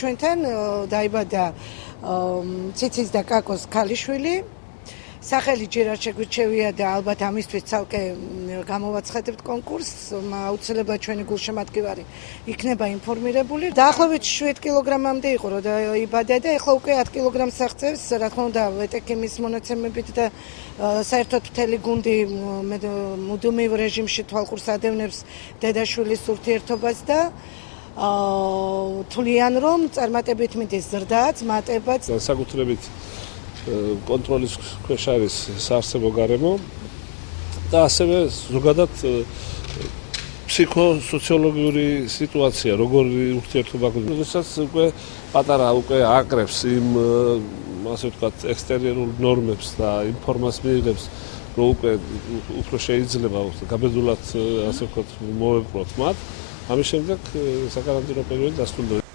ჩვენთან დაიბადა ციცის და კაკოს ქალიშვილი. სახელი ჯერ არ შეგვირჩევია და ალბათ ამისთვის ცალკე გამოვაცხადებთ კონკურსს, აუცილებლად ჩვენი გულშემატკივარი იქნება ინფორმირებული. დაახლოებით 7 კილოგრამამდე იყო რომ დაიბადა და ეხლა უკვე 10 კილოგრამს აღწევს, რა თქმა უნდა, ვეტეკიმის მონაცემებით და საერთოდ მთელი გუნდი მუდმივ რეჟიმში თვალყურს ადევნებს დედაშვილის ურთიერთობას და თვლიან რომ წარმატებით მიდის ზრდაც, მატებაც. საკუთრებით კონტროლის ქვეშ არის საარსებო გარემო და ასევე ზოგადად ფსიქოსოციოლოგიური სიტუაცია, როგორი ურთიერთობა გვაქვს. როდესაც უკვე პატარა უკვე აკრებს იმ ასე ვთქვათ ექსტერიერულ ნორმებს და იმ ფორმას მიიღებს, რომ უკვე უფრო შეიძლება გაბედულად ასე ვთქვათ მოვეპყროთ მათ. ამის შემდეგ საკარანტინო პერიოდი დასრულდება.